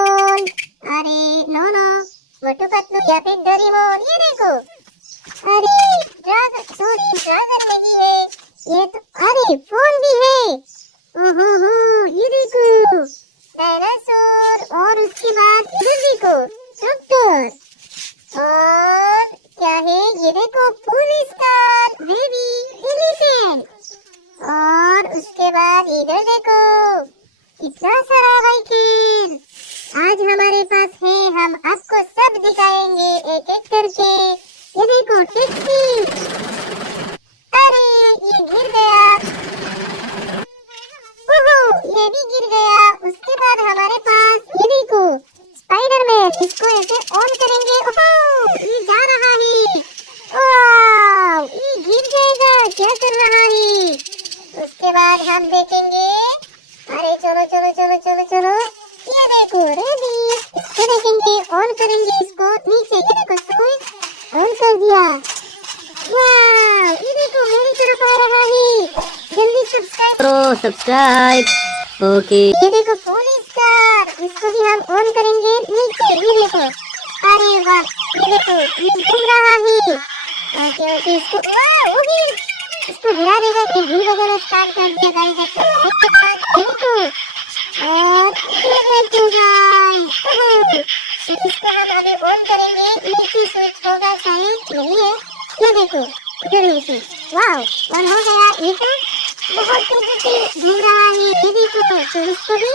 Doraemon. अरे no no, Motu Patlu या फिर डोरेमोन, ये देखो। अरे ड्रैगन, सॉरी ड्रैगन नहीं है ये तो। अरे फोन भी है। ओहो ये देखो डायनासोर, और उसके बाद इधर देखो डॉक्टर, और क्या है ये देखो पुलिस कार, बेबी एलिफेंट, और उसके बाद इधर देखो कितना सारा व्हीकल आज हमारे पास है। हम आपको सब दिखाएंगे एक एक करके। ये देखो टैक्सी, अरे ये गिर गया, ओहो ये भी गिर गया। उसके बाद हमारे पास ये देखो स्पाइडरमैन, इसको ऐसे ऑन करेंगे, ओहो ये जा रहा है, वाव ये गिर जाएगा, क्या कर रहा है। उसके बाद हम देखेंगे, अरे चलो चलो चलो चलो चलो, ये देखो रेबिट, इसको देखेंगे, ऑन करेंगे इसको नीचे, ये देखो स्विच ऑन कर दिया, वाव ये देखो मेरी तरफ आ रहा है, जल्दी सब्सक्राइब करो, सब्सक्राइब। ओके, ये देखो पुलिस कार, इसको भी हम ऑन करेंगे नीचे, ये देखो, अरे वाह ये देखो ये घूम रहा है। ओके ओके, इसको वो भी इसको गिरा देगा कि भी वगैरह स्टार्ट कर दिया गाड़ी का, देखो और ये देखो गाइस, इसको हम अभी ऑन करेंगे, नीचे स्विच होगा शायद, नहीं है, ये देखो इधर है स्विच, वाह ऑन हो गया। ये तो बहुत तेजी से घूम रहा है, ये देखो, तो इसको भी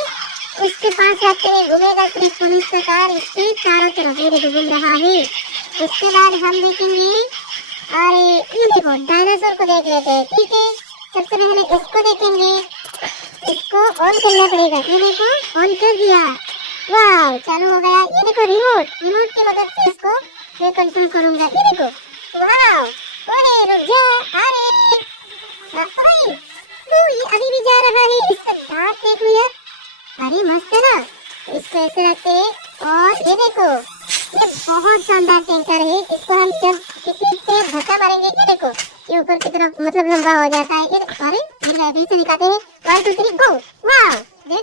उसके पास रखते हुए घूमेगा सिर्फ पुलिस का कार इसके चारों तरफ, ये देखो घूम रहा है। उसके बाद हम देखेंगे, अरे ये देखो डायनासोर को देख लेते हैं, ठीक है। सबसे पहले इसको देखेंगे, इसको ऑन करना पड़ेगा, ये देखो ऑन कर दिया, वाह चालू हो गया। ये देखो रिमोट की मदद से इसको मैं कंट्रोल करूंगा, ये देखो, वाह ओए रुक जा, अरे ये अभी भी जा रहा है, इसका दांत देख लो यार, अरे मस्त है ना। इसको ऐसे रखते हैं, और ये देखो ये बहुत शानदार टैंकर है, इसको हम जब किसी से धक्का मारेंगे, ये देखो ये ऊपर की तरफ मतलब लंबा हो जाता है। ये अरे फिर से दिखाते हैं, 1 2 3 गो, वाह